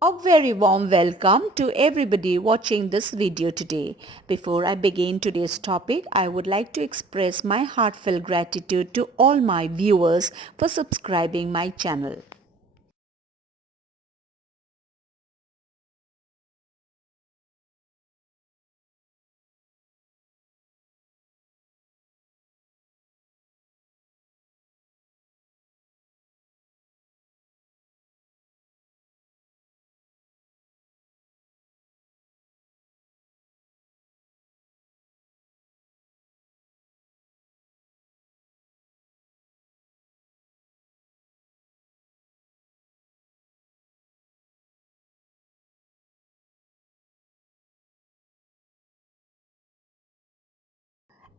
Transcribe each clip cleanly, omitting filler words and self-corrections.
A very warm welcome to everybody watching this video today. Before I begin today's topic, I would like to express my heartfelt gratitude to all my viewers for subscribing my channel.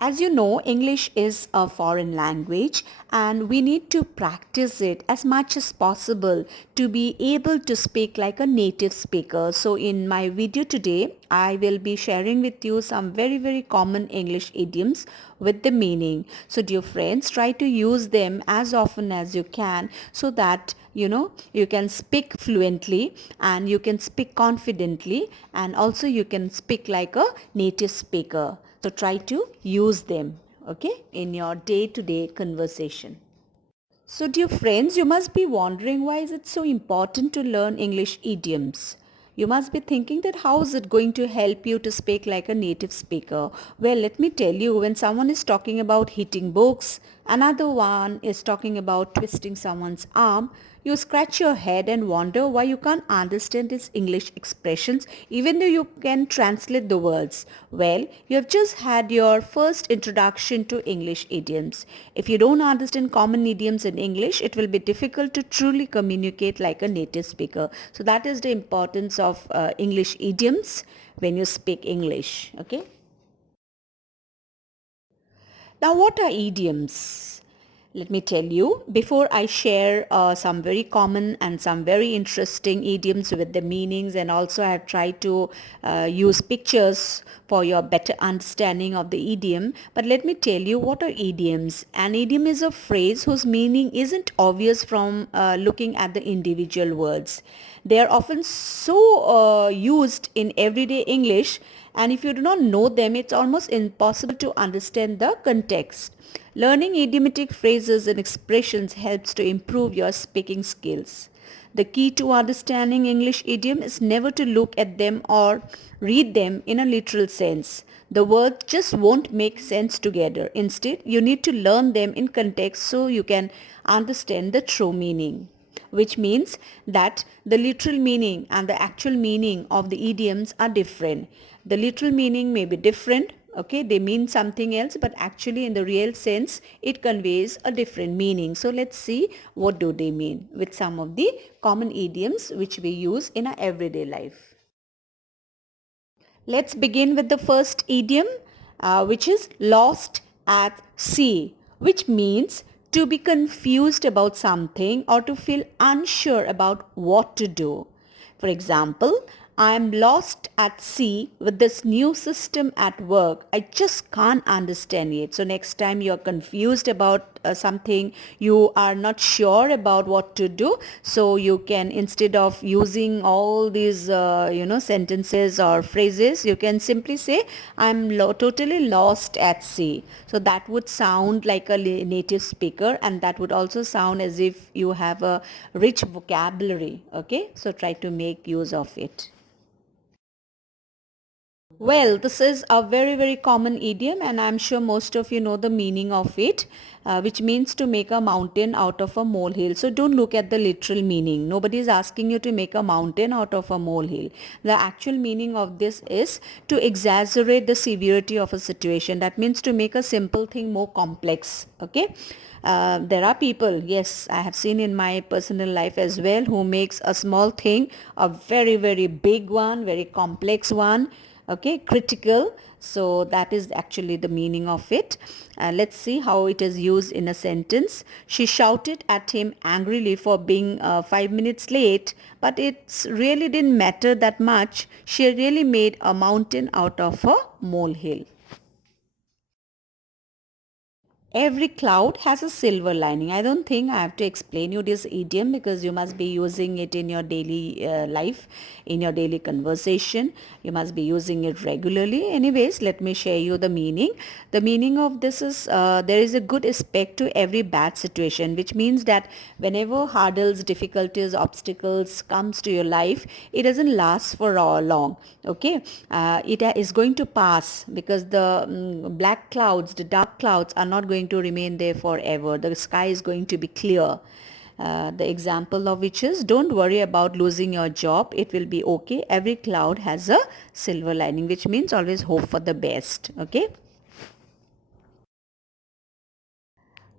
As you know, English is a foreign language and we need to practice it as much as possible to be able to speak like a native speaker. So in my video today, I will be sharing with you some very common English idioms with the meaning. So dear friends, try to use them as often as you can so that you can speak fluently and you can speak confidently and also you can speak like a native speaker. So try to use them, okay, in your day-to-day conversation. So dear friends, you must be wondering why is it so important to learn English idioms? You must be thinking that how is it going to help you to speak like a native speaker? Well, let me tell you, when someone is talking about hitting books, another one is talking about twisting someone's arm, you scratch your head and wonder why you can't understand these English expressions even though you can translate the words. Well, you have just had your first introduction to English idioms. If you don't understand common idioms in English, it will be difficult to truly communicate like a native speaker. So that is the importance of English idioms when you speak English. Okay. Now, what are idioms? Let me tell you, before I share some very common and some very interesting idioms with the meanings, and also I have tried to use pictures for your better understanding of the idiom. But let me tell you what are idioms. An idiom is a phrase whose meaning isn't obvious from looking at the individual words. They are often so used in everyday English, and if you do not know them, it's almost impossible to understand the context. Learning idiomatic phrases and expressions helps to improve your speaking skills. The key to understanding English idiom is never to look at them or read them in a literal sense. The words just won't make sense together. Instead, you need to learn them in context so you can understand the true meaning, which means that the literal meaning and the actual meaning of the idioms are different. The literal meaning may be different, okay, they mean something else, but actually in the real sense it conveys a different meaning. So let's see what do they mean with some of the common idioms which we use in our everyday life. Let's begin with the first idiom, which is lost at sea, which means to be confused about something or to feel unsure about what to do. For example, I am lost at sea with this new system at work. I just can't understand it. So next time you're confused about something, you are not sure about what to do. So you can, instead of using all these, sentences or phrases, you can simply say, I'm totally lost at sea. So that would sound like a native speaker, and that would also sound as if you have a rich vocabulary. Okay, so try to make use of it. Well, this is a very common idiom, and I'm sure most of you know the meaning of it, which means to make a mountain out of a molehill. So don't look at the literal meaning. Nobody is asking you to make a mountain out of a molehill. The actual meaning of this is to exaggerate the severity of a situation. That means to make a simple thing more complex. Okay. There are people, yes, I have seen in my personal life as well, who makes a small thing a very big one, very complex one, okay, critical. So that is actually the meaning of it. Let's see how it is used in a sentence. She shouted at him angrily for being 5 minutes late, but it really didn't matter that much. She really made a mountain out of a molehill. Every cloud has a silver lining. I don't think I have to explain you this idiom because you must be using it in your daily life, in your daily conversation. You must be using it regularly. Anyways, let me share you the meaning. The meaning of this is there is a good aspect to every bad situation, which means that whenever hurdles, difficulties, obstacles comes to your life, it doesn't last for long. Okay, it is going to pass because the black clouds, the dark clouds are not going to remain there forever. The sky is going to be clear. The example of which is, don't worry about losing your job, it will be okay. Every cloud has a silver lining, which means always hope for the best. Okay.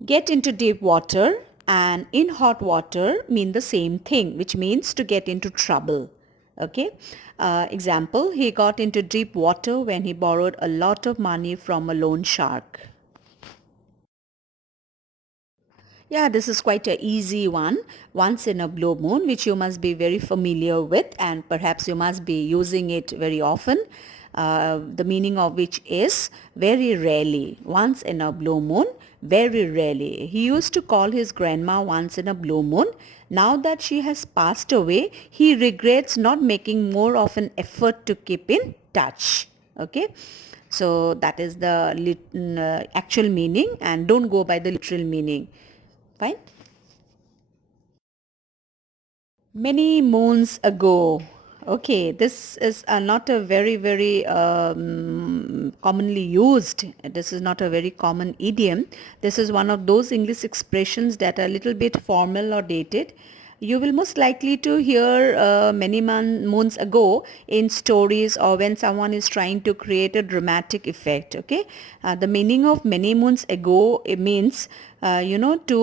Get into deep water and in hot water mean the same thing, which means to get into trouble. Okay. Example, he got into deep water when he borrowed a lot of money from a loan shark. Yeah, this is quite a easy one. Once in a blue moon, which you must be very familiar with, and perhaps you must be using it very often. The meaning of which is very rarely. Once in a blue moon, very rarely. He used to call his grandma once in a blue moon. Now that she has passed away, he regrets not making more of an effort to keep in touch. Okay. So that is the actual meaning, and don't go by the literal meaning. Fine. Many moons ago. Okay, this is not a very commonly used. This is not a very common idiom. This is one of those English expressions that are a little bit formal or dated. You will most likely to hear many moons ago in stories or when someone is trying to create a dramatic effect. Okay, the meaning of many moons ago, it means to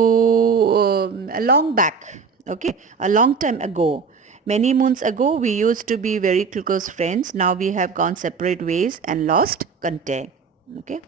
a long back. Okay, a long time ago. Many moons ago, we used to be very close friends. Now we have gone separate ways and lost contact. Okay.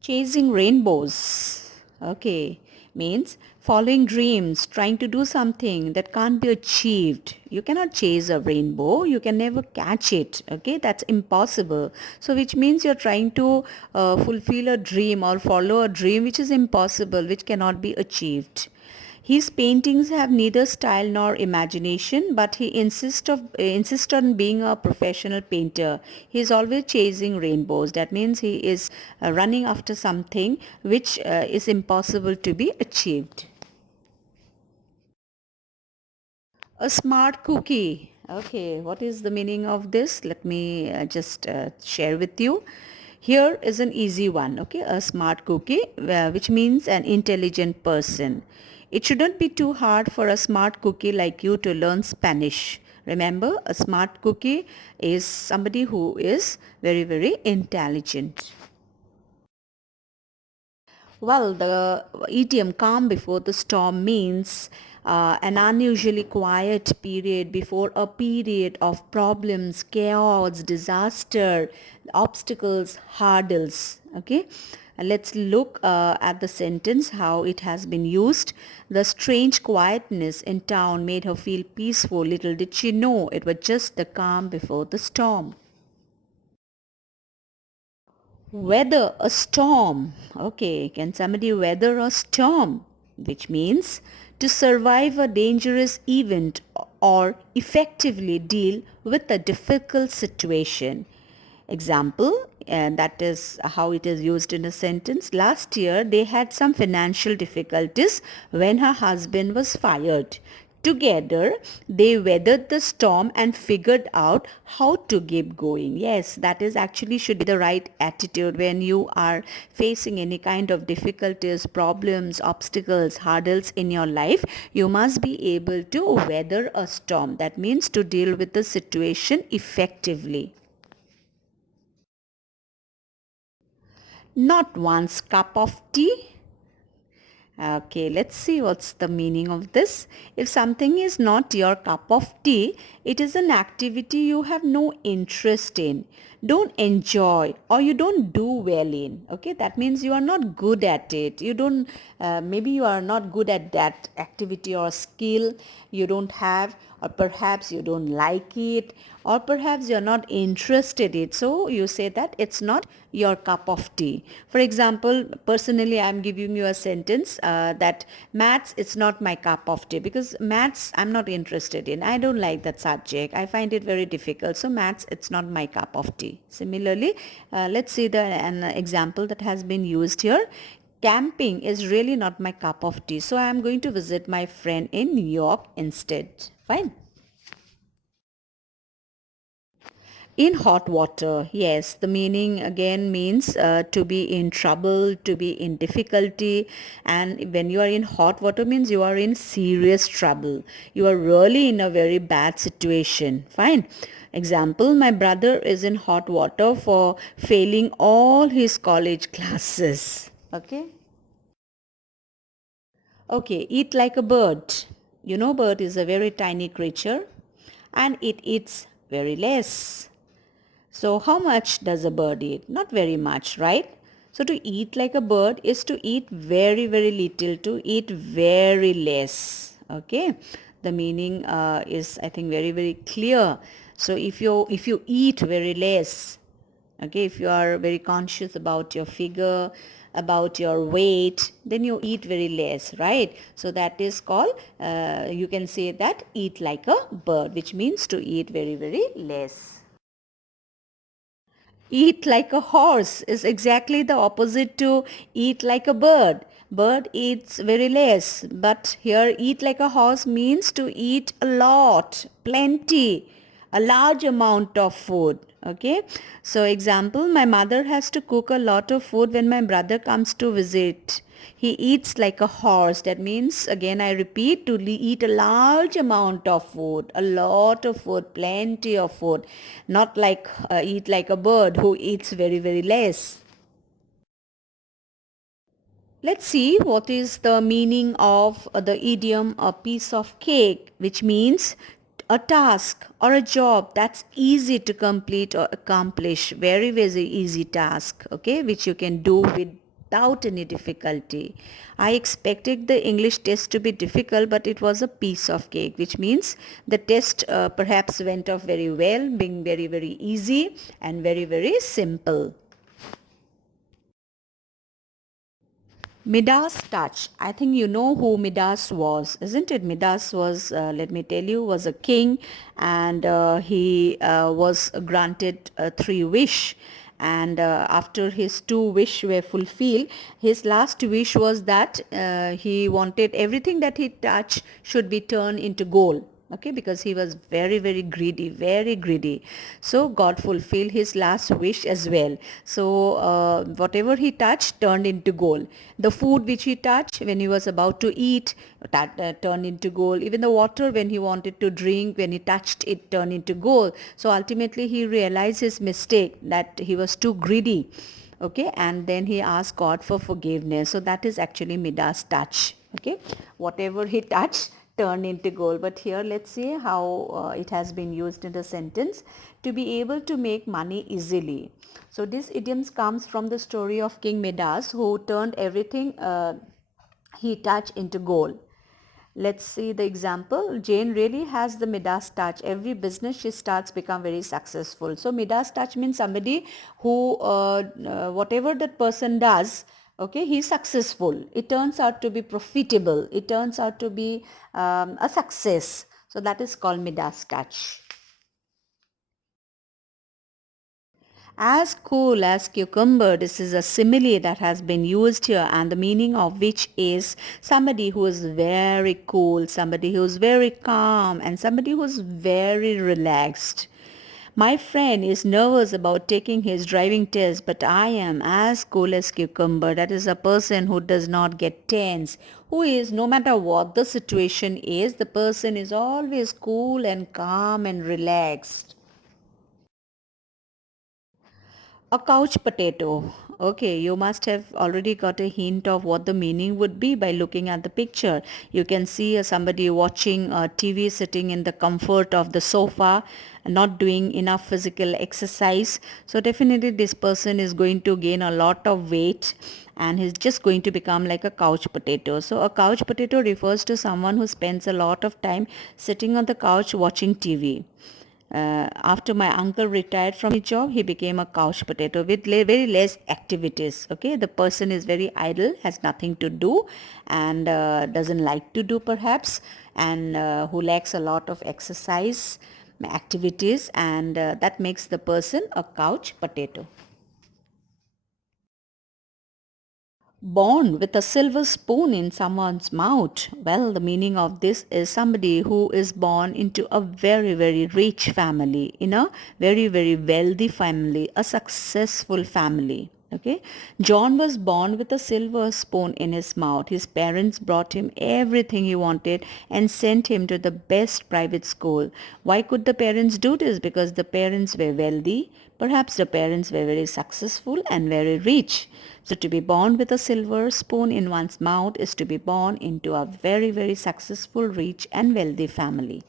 Chasing rainbows. Okay. Means following dreams, trying to do something that can't be achieved. You cannot chase a rainbow. You can never catch it. Okay. That's impossible. So which means you're trying to fulfill a dream or follow a dream which is impossible, which cannot be achieved. His paintings have neither style nor imagination, but he insists on being a professional painter. He is always chasing rainbows. That means he is running after something which is impossible to be achieved. A smart cookie. Okay, what is the meaning of this? Let me just share with you. Here is an easy one. Okay, a smart cookie, which means an intelligent person. It shouldn't be too hard for a smart cookie like you to learn Spanish. Remember, a smart cookie is somebody who is very intelligent. Well, the idiom calm before the storm means an unusually quiet period before a period of problems, chaos, disaster, obstacles, hurdles. Okay. Let's look at the sentence, how it has been used. The strange quietness in town made her feel peaceful. Little did she know it was just the calm before the storm. Weather a storm. Okay, can somebody weather a storm? Which means to survive a dangerous event or effectively deal with a difficult situation. Example, and that is how it is used in a sentence. Last year, they had some financial difficulties when her husband was fired. Together, they weathered the storm and figured out how to keep going. Yes, that is actually should be the right attitude when you are facing any kind of difficulties, problems, obstacles, hurdles in your life. You must be able to weather a storm. That means to deal with the situation effectively. Not one's cup of tea. Okay, let's see what's the meaning of this. If something is not your cup of tea, it is an activity you have no interest in, don't enjoy, or you don't do well in. Okay, that means you are not good at it. You don't, maybe you are not good at that activity or skill you don't have, or perhaps you don't like it, or perhaps you're not interested in it, so you say that it's not your cup of tea. For example, personally, I'm giving you a sentence that maths, it's not my cup of tea, because maths I'm not interested in, I don't like that subject, I find it very difficult, so maths, it's not my cup of tea. Similarly, let's see an example that has been used here. Camping is really not my cup of tea, so I am going to visit my friend in New York instead. Fine. In hot water, yes, the meaning again means to be in trouble, to be in difficulty. And when you are in hot water means you are in serious trouble. You are really in a very bad situation. Fine. Example, my brother is in hot water for failing all his college classes. Okay. Okay, eat like a bird. You know, bird is a very tiny creature and it eats very less. So how much does a bird eat? Not very much, right? So to eat like a bird is to eat very, very little, to eat very less. Okay, the meaning is, I think, very, very clear. So if you eat very less, okay, if you are very conscious about your figure, about your weight, then you eat very less, right? So that is called, you can say that eat like a bird, which means to eat very, very less. Eat like a horse is exactly the opposite to eat like a bird. Bird eats very less, but here eat like a horse means to eat a lot, plenty, a large amount of food. Okay, so example, my mother has to cook a lot of food when my brother comes to visit. He eats like a horse. That means, again, I repeat, to eat a large amount of food, a lot of food, plenty of food. Not like eat like a bird who eats very, very less. Let's see what is the meaning of the idiom a piece of cake, which means a task or a job that's easy to complete or accomplish. Very, very easy task, okay, which you can do without any difficulty. I expected the English test to be difficult, but it was a piece of cake, which means the test perhaps went off very well, being very, very easy and very, very simple. Midas touch. I think you know who Midas was, isn't it? Midas was, let me tell you, was a king, and he was granted three wish. And after his two wish were fulfilled, his last wish was that he wanted everything that he touched should be turned into gold. Okay, because he was very, very greedy, very greedy. So God fulfilled his last wish as well. So whatever he touched turned into gold. The food which he touched when he was about to eat, that turned into gold. Even the water when he wanted to drink, when he touched it, turned into gold. So ultimately he realized his mistake, that he was too greedy. Okay, and then he asked God for forgiveness. So that is actually Midas touch. Okay, whatever he touched turned into gold. But here let's see how it has been used in the sentence: to be able to make money easily. So this idiom comes from the story of King Midas, who turned everything he touched into gold. Let's see the example. Jane really has the Midas touch. Every business she starts become very successful. So Midas touch means somebody who, whatever that person does, okay, he's successful. It turns out to be profitable. It turns out to be a success. So that is called Midas touch. As cool as cucumber, this is a simile that has been used here, and the meaning of which is somebody who is very cool, somebody who is very calm, and somebody who is very relaxed. My friend is nervous about taking his driving test, but I am as cool as cucumber. That is a person who does not get tense, who is, no matter what the situation is, the person is always cool and calm and relaxed. A couch potato. Okay, you must have already got a hint of what the meaning would be by looking at the picture. You can see somebody watching TV sitting in the comfort of the sofa, not doing enough physical exercise. So definitely this person is going to gain a lot of weight and he's just going to become like a couch potato. So a couch potato refers to someone who spends a lot of time sitting on the couch watching TV. After my uncle retired from his job, he became a couch potato with very less activities. Okay, the person is very idle, has nothing to do, and doesn't like to do perhaps, and who lacks a lot of exercise activities, and that makes the person a couch potato. Born with a silver spoon in someone's mouth. Well, the meaning of this is somebody who is born into a very, very rich family, in a very, very wealthy family, a successful family. Okay, John was born with a silver spoon in his mouth. His parents brought him everything he wanted and sent him to the best private school. Why could the parents do this? Because the parents were wealthy. Perhaps the parents were very successful and very rich. So to be born with a silver spoon in one's mouth is to be born into a very, very successful, rich and wealthy family.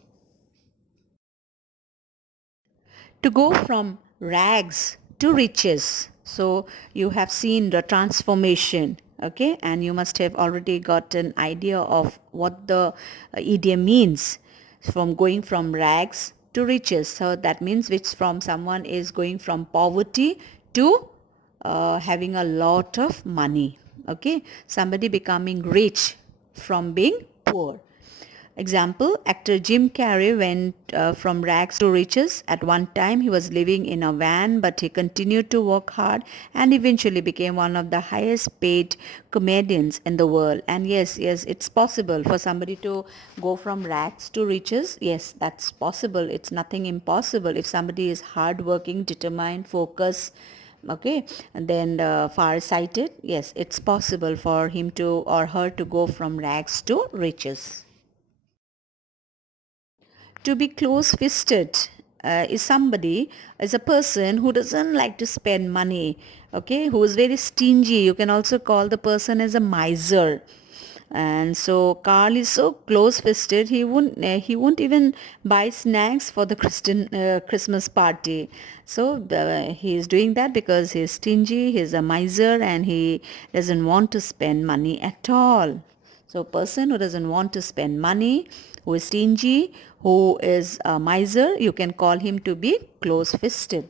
To go from rags to riches. So you have seen the transformation, okay, and you must have already got an idea of what the idiom means, from going from rags to riches. So that means which from someone is going from poverty to having a lot of money. Okay, somebody becoming rich from being poor. Example, actor Jim Carrey went from rags to riches. At one time, he was living in a van, but he continued to work hard and eventually became one of the highest paid comedians in the world. And yes, it's possible for somebody to go from rags to riches. Yes, that's possible. It's nothing impossible. If somebody is hardworking, determined, focused, okay, and then far sighted, yes, it's possible for him to or her to go from rags to riches. To be close-fisted is a person who doesn't like to spend money, okay, who is very stingy. You can also call the person as a miser. And so Carl is so close-fisted, he won't even buy snacks for the Christmas party. So he is doing that because he is stingy, he is a miser, and he doesn't want to spend money at all. So a person who doesn't want to spend money, who is stingy, who is a miser, you can call him to be close-fisted.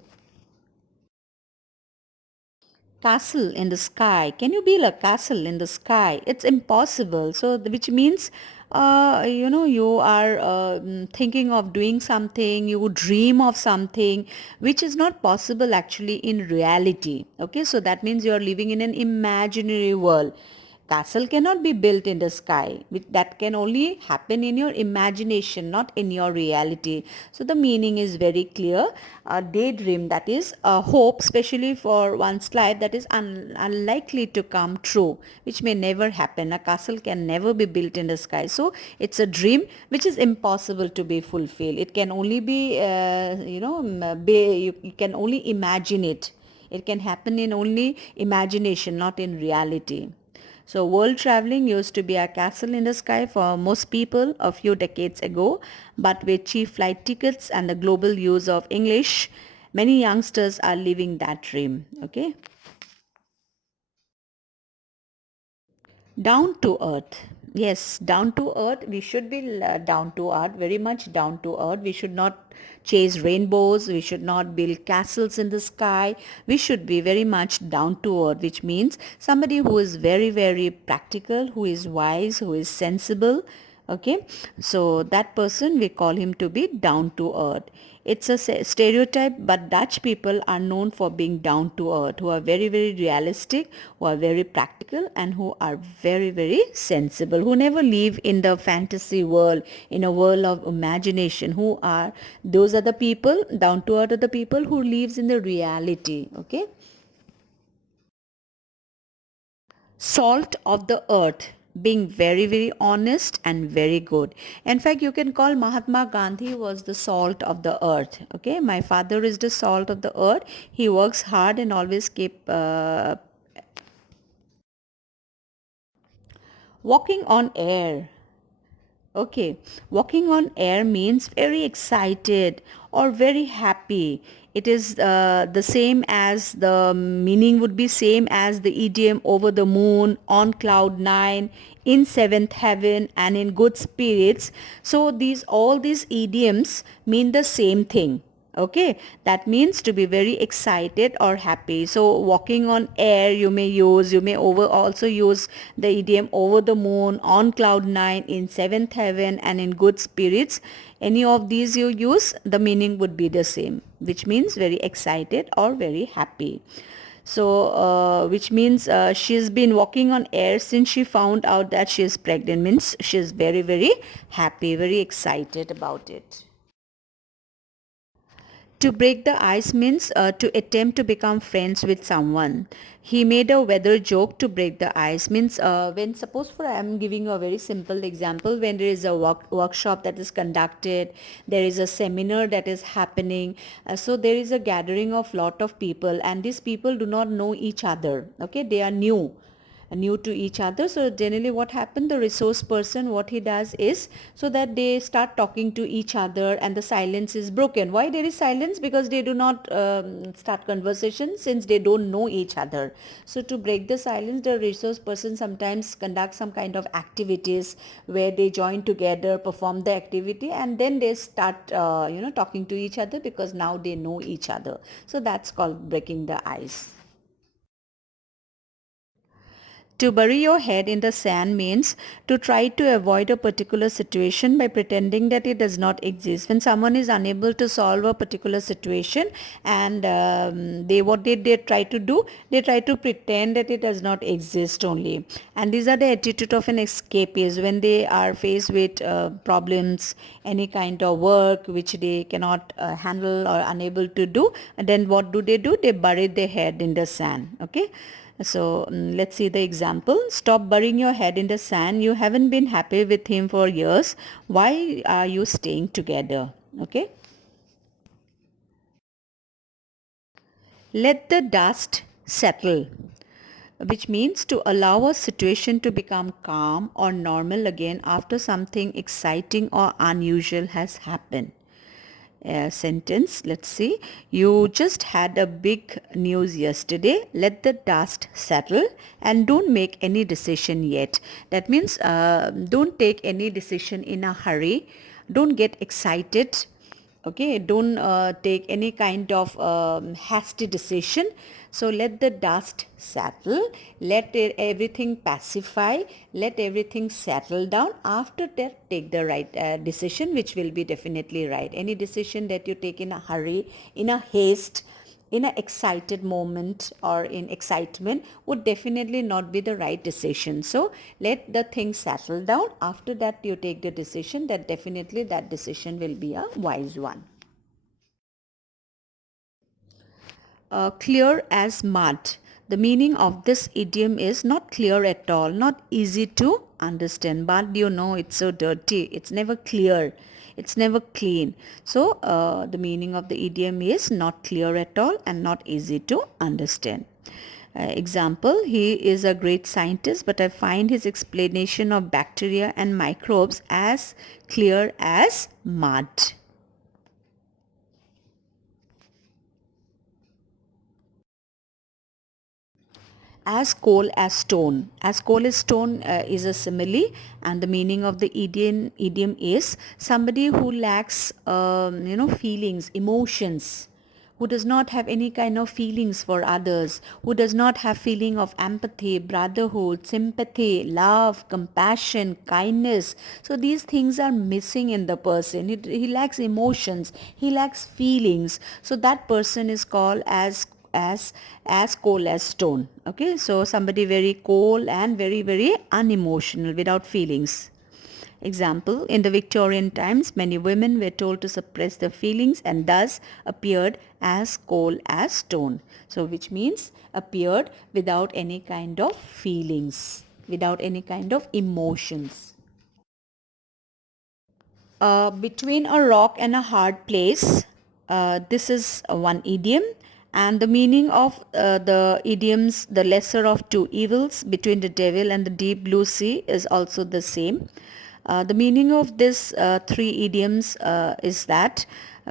Castle in the sky. Can you build a castle in the sky? It's impossible. So which means you are thinking of doing something, you dream of something which is not possible actually in reality. Okay, so that means you are living in an imaginary world. Castle cannot be built in the sky. That can only happen in your imagination, not in your reality. So the meaning is very clear. A daydream, that is a hope, especially for one's life, that is unlikely to come true, which may never happen. A castle can never be built in the sky. So it's a dream which is impossible to be fulfilled. It can only be, you can only imagine it. It can happen in only imagination, not in reality. So world traveling used to be a castle in the sky for most people a few decades ago, but with cheap flight tickets and the global use of English, many youngsters are living that dream. Okay. Down to earth. Yes, down to earth. We should be down to earth, very much down to earth. We should not chase rainbows. We should not build castles in the sky. We should be very much down to earth, which means somebody who is very, very practical, who is wise, who is sensible. Okay, so that person we call him to be down to earth. It's a stereotype, but Dutch people are known for being down to earth, who are very, very realistic, who are very practical, and who are very, very sensible, who never live in the fantasy world, in a world of imagination, those are the people, down to earth are the people who lives in the reality, okay? Salt of the earth, being very, very honest and very good. In fact, you can call Mahatma Gandhi was the salt of the earth. Okay, my father is the salt of the earth. He works hard and always keep walking on air. Okay, walking on air means very excited, or very happy. It is the same as the meaning would be same as the idiom over the moon, on cloud nine, in seventh heaven, and in good spirits. So these all these idioms mean the same thing. Okay, that means to be very excited or happy. So walking on air you may use, you may over also use the idiom over the moon, on cloud nine, in seventh heaven, and in good spirits. Any of these you use, the meaning would be the same, which means very excited or very happy. So which means she's been walking on air since she found out that she is pregnant, means she's very very happy, very excited about it. To break the ice means to attempt to become friends with someone. He made a weather joke to break the ice. Means when suppose for I am giving you a very simple example, when there is a workshop that is conducted, there is a seminar that is happening. So there is a gathering of lot of people, and these people do not know each other. Okay, they are new to each other. So generally what happened, the resource person, what he does is, so that they start talking to each other and the silence is broken. Why there is silence? Because they do not start conversation, since they don't know each other. So to break the silence, the resource person sometimes conduct some kind of activities where they join together, perform the activity, and then they start talking to each other, because now they know each other. So that's called breaking the ice. To bury your head in the sand means to try to avoid a particular situation by pretending that it does not exist. When someone is unable to solve a particular situation, and they what did they try to do? They try to pretend that it does not exist only. And these are the attitude of an escapist when they are faced with problems, any kind of work which they cannot handle or unable to do. And then what do? They bury their head in the sand. Okay. So let's see the example. Stop burying your head in the sand. You haven't been happy with him for years. Why are you staying together? Okay. Let the dust settle, which means to allow a situation to become calm or normal again after something exciting or unusual has happened. Sentence, let's see. You just had a big news yesterday. Let the dust settle and don't make any decision yet. That means don't take any decision in a hurry. Don't get excited. Okay, don't take any kind of hasty decision. So let the dust settle, let everything pacify, let everything settle down. After that, take the right decision, which will be definitely right. Any decision that you take in a hurry, in a haste, in an excited moment or in excitement would definitely not be the right decision. So let the thing settle down. After that you take the decision, that definitely that decision will be a wise one. Clear as mud. The meaning of this idiom is not clear at all, not easy to understand, but you know it's so dirty, it's never clear, it's never clean. So the meaning of the idiom is not clear at all and not easy to understand. Example, he is a great scientist, but I find his explanation of bacteria and microbes as clear as mud. As coal as stone. As coal as stone is a simile, and the meaning of the idiom is somebody who lacks feelings, emotions, who does not have any kind of feelings for others, who does not have feeling of empathy, brotherhood, sympathy, love, compassion, kindness. So these things are missing in the person. He lacks emotions, he lacks feelings. So that person is called as cold as stone. Okay, so somebody very cold and very very unemotional, without feelings. Example, in the Victorian times many women were told to suppress their feelings and thus appeared as cold as stone. So which means appeared without any kind of feelings, without any kind of emotions. Between a rock and a hard place. This is one idiom, and the meaning of the idioms, the lesser of two evils, between the devil and the deep blue sea, is also the same. The meaning of this three idioms is that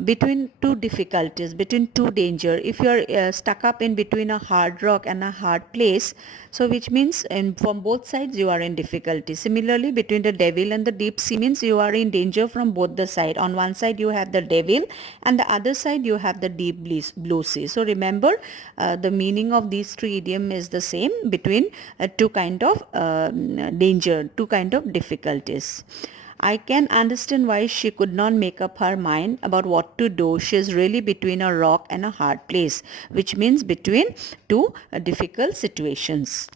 between two difficulties, between two danger. If you are stuck up in between a hard rock and a hard place, so which means from both sides you are in difficulty. Similarly, between the devil and the deep sea means you are in danger from both the side. On one side you have the devil and the other side you have the deep blue sea. So remember, the meaning of these three idioms is the same between two kind of danger, two kind of difficulties. I can understand why she could not make up her mind about what to do. She is really between a rock and a hard place, which means between two difficult situations.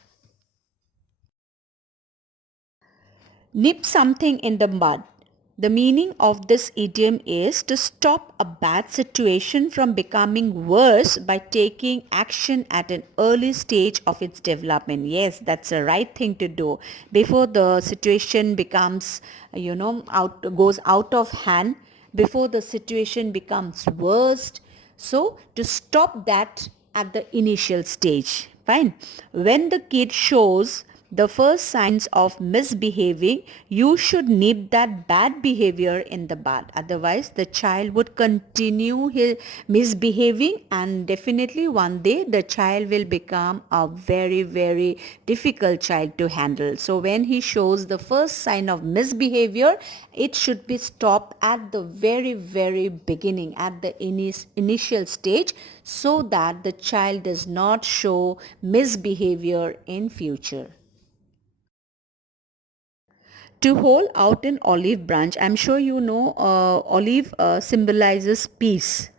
Nip something in the bud. The meaning of this idiom is to stop a bad situation from becoming worse by taking action at an early stage of its development. Yes, that's the right thing to do before the situation becomes, goes out of hand, before the situation becomes worst. So to stop that at the initial stage. Fine. When the kid shows the first signs of misbehaving, you should nip that bad behavior in the bud. Otherwise, the child would continue his misbehaving, and definitely one day the child will become a very, very difficult child to handle. So when he shows the first sign of misbehavior, it should be stopped at the very, very beginning, at the initial stage, so that the child does not show misbehavior in future. To hold out an olive branch, I'm sure you know, olive symbolizes peace.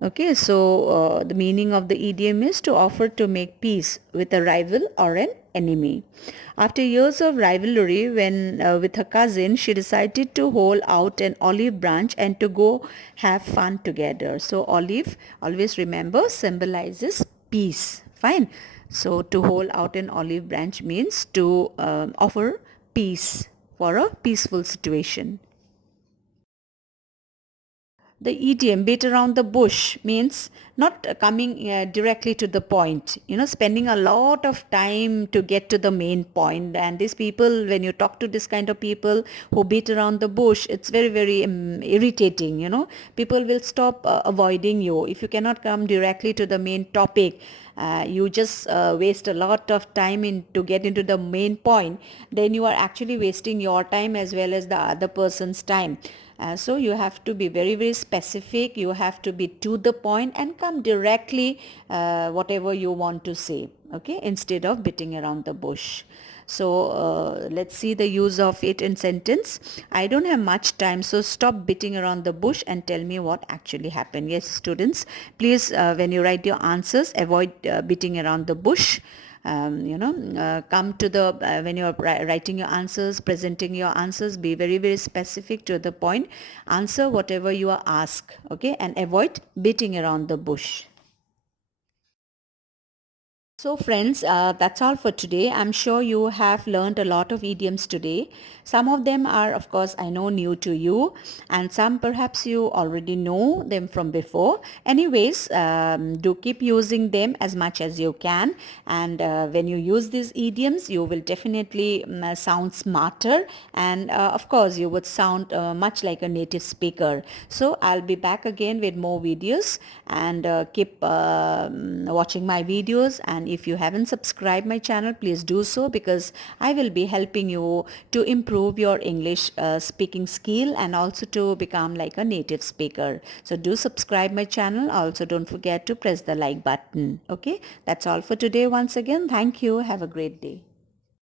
Okay, so the meaning of the idiom is to offer to make peace with a rival or an enemy. After years of rivalry, when with her cousin, she decided to hold out an olive branch and to go have fun together. So olive, always remember, symbolizes peace. Fine. So to hold out an olive branch means to offer peace for a peaceful situation. The idiom beat around the bush means not coming directly to the point, spending a lot of time to get to the main point. And these people, when you talk to this kind of people who beat around the bush, it's very, very irritating. People will stop avoiding you if you cannot come directly to the main topic. You just waste a lot of time to get into the main point. Then you are actually wasting your time as well as the other person's time. So you have to be very, very specific. You have to be to the point and come directly whatever you want to say, okay, instead of beating around the bush. So let's see the use of it in sentence. I don't have much time, so stop beating around the bush and tell me what actually happened. Yes, students, please, when you write your answers, avoid beating around the bush. Come to the when you're writing your answers, presenting your answers, be very, very specific, to the point. Answer whatever you are asked, okay, and avoid beating around the bush. So friends, that's all for today. I'm sure you have learned a lot of idioms today. Some of them are, of course, I know, new to you, and some perhaps you already know them from before. Anyways, do keep using them as much as you can. And when you use these idioms, you will definitely sound smarter, and of course, you would sound much like a native speaker. So I'll be back again with more videos, and keep watching my videos. And if you haven't subscribed my channel, please do so, because I will be helping you to improve your English speaking skill and also to become like a native speaker. So do subscribe my channel. Also don't forget to press the like button. Okay, that's all for today. Once again, thank you. Have a great day.